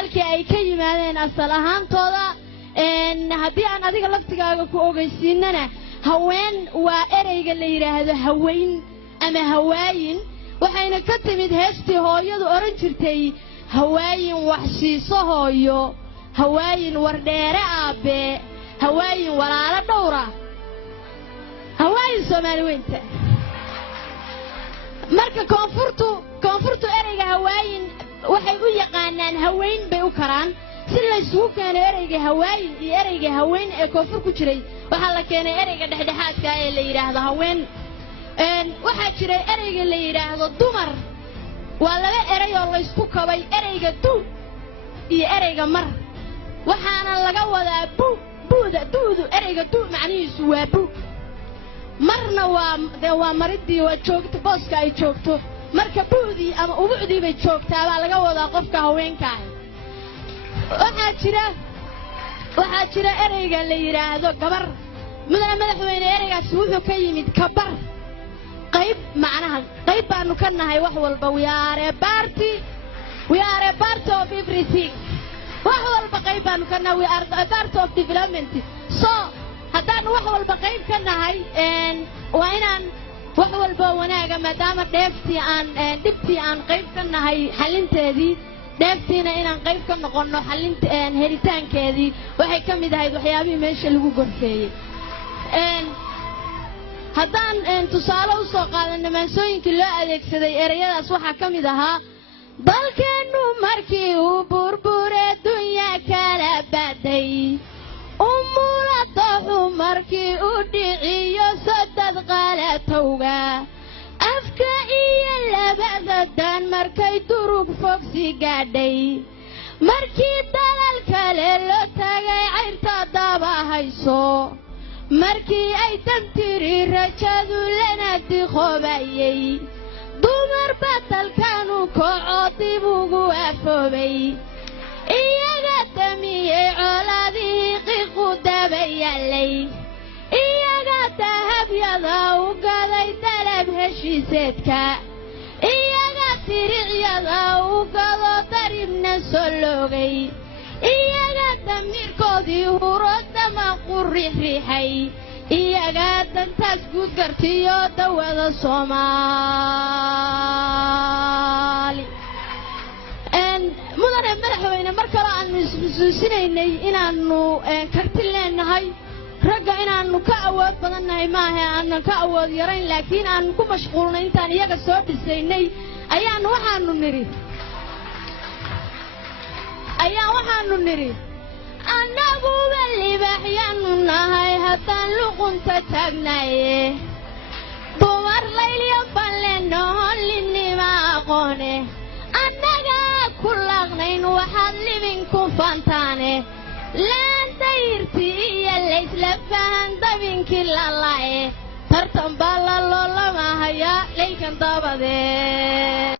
halkii ay ka yimaadeen asal ahaantooda haddii aan adiga laftigaaga ku ogeysiinana haween waa ereyga la yiraahdo haweyn ama hawaayin waxayna ka timid heestii hooyadu oran jirtay hawaayin wax siiso hooyo hawaayin wardheere aabe hawaayin walaalo dhowra hawaayin Soomaali weynta marka koonfurtu ereyga hawaayin waxay u yaqaanaan haweyn bay u karaan si la isugu keenay ereyga hawaayin iyo ereyga haweyn ee koonfur ku jiray waxa la keenay ereyga dhexdhexaadka ee la yiraahdo haween waxa jiray ereyga la yiraahdo dumar waa laba erey oo la isku kabay ereyga du iyo ereyga mar waxaana laga wadaa duudu ereyga du macnihiisu waa bu marna waa maridii waa joogto booska ay joogto marka buudii ama ubucdii bay joogtaa baa laga wadaa qofka haweenka waxaa jira ereyga la yiraahdo gabar madaxweyne ereygaas wuxuu ka yimid kabar qayb macnaha qayb baanu ka nahay wax walba we are a part of everything wax walba qayb baanu ka nahay we are a part of development so haddaan wax walba qayb ka nahay waa inaan wax walba wanaaga maadaama dheeftii aan dhibtii aan qayb ka nahay xalinteedii dheeftiina inaan qayb ka noqono xalinta helitaankeedii waxay ka mid ahayd waxyaabihii meesha lagu gorfeeyey haddaan tusaale u soo qaadano maansooyinkii loo adeegsaday ereyadaas waxaa ka mid ahaa dalkeennu markii uu burbure dunya kala baday umuladahu markii uu dhiciyo sadad qalatowga afka iyo labada daan markay durug fogsi gaadhay markii dalal kale loo tagay cayrta daba hayso markii ay tantiri rajadu lana diqobayay dumar batalkanu kooco dib ugu afoobay iyaga damiyey colaadihii qiiqu dabayaalay iyaga dahabyada u gaday dalab heshiiseedka iyaga tiricyada u gado daribna soo loogay iyaga damirkoodii huro dama qurixrixay iyaga dantaas guud gartiyo dawada Soomaali mudane madaxweyne mar kale aanu isxusuusinaynay inaanu karti leenahay ragga inaanu ka awood badannahay maaha aanu ka awood yarayn laakiin aanu ku mashquulnay intaan iyaga soo dhisaynay ayaan waxaanu niri annagu libaaxyaanu nahay haddaan luqunta taagnaye dumar laylya balleenohon linima aqoone annaga ku laaqnayn waxaad libinku fantaane laan dayirti iyo laysla fahan dabinkii lalae tartan baa la loolamahayaa laykan dabadee